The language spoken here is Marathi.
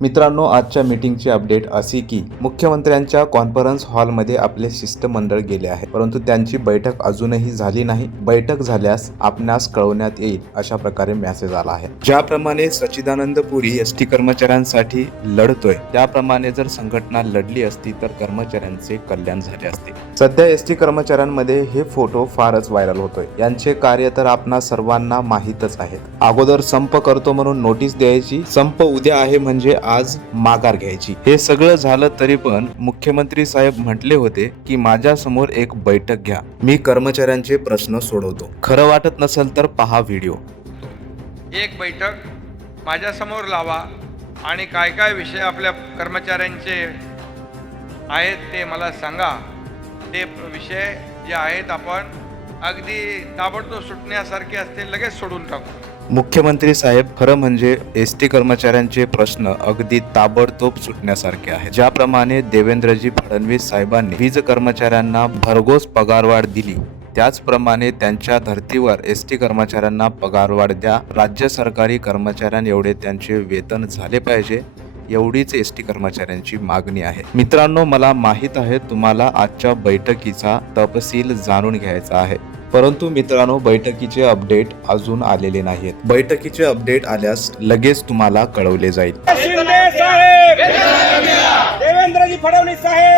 मित्रांनो आजच्या मीटिंगची अपडेट अशी की मुख्यमंत्र्यांच्या कॉन्फरन्स हॉलमध्ये आपले शिष्टमंडळ गेले आहे. परंतु त्यांची बैठक अजूनही झाली नाही. बैठक झाल्यास आपणास कळवण्यात येईल अशा प्रकारे मेसेज आला आहे. ज्याप्रमाणे सचिदानंद पुरी एस टी कर्मचाऱ्यांसाठी लढतोय त्याप्रमाणे जर संघटना लढली असती तर कर्मचाऱ्यांचे कल्याण झाले असते. सध्या एस टी कर्मचाऱ्यांमध्ये हे फोटो फारच व्हायरल होतोय. यांचे कार्य तर आपणा सर्वांना माहीतच आहेत अगोदर संप करतो म्हणून नोटीस द्यायची. संप उद्या आहे म्हणजे आज माघार घ्यायची. हे सगळं झालं तरी पण मुख्यमंत्री साहेब म्हटले होते की माझ्यासमोर एक बैठक घ्या. मी कर्मचाऱ्यांचे प्रश्न सोडवतो. खरं वाटत नसेल तर पहा व्हिडिओ. एक बैठक माझ्यासमोर लावा आणि काय काय विषय आपल्या कर्मचाऱ्यांचे आहेत ते मला सांगा. ते विषय जे आहेत आपण अगदी ताबडतोब सुटण्यासारखे असते लगेच सोडून टाकू. मुख्यमंत्री साहेब खरं म्हणजे एस टी कर्मचाऱ्यांचे प्रश्न अगदी ताबडतोब सुटण्यासारखे आहे ज्याप्रमाणे देवेंद्रजी फडणवीस साहेबांनी वीज कर्मचाऱ्यांना भरघोस पगारवाढ दिली त्याचप्रमाणे त्यांच्या धर्तीवर एस टी कर्मचाऱ्यांना पगारवाढ द्या. राज्य सरकारी कर्मचाऱ्यांएवढे त्यांचे वेतन झाले पाहिजे. एवढीच एस टी कर्मचाऱ्यांची मागणी आहे. मित्रांनो मला माहीत आहे तुम्हाला आजच्या बैठकीचा तपशील जाणून घ्यायचा आहे. परंतु मित्रांनो बैठकीचे अपडेट अजून आलेले नाहीत बैठकीचे अपडेट आल्यास लगेच तुम्हाला कळवले जाईल. देवेंद्रजी फडणवीस साहेब!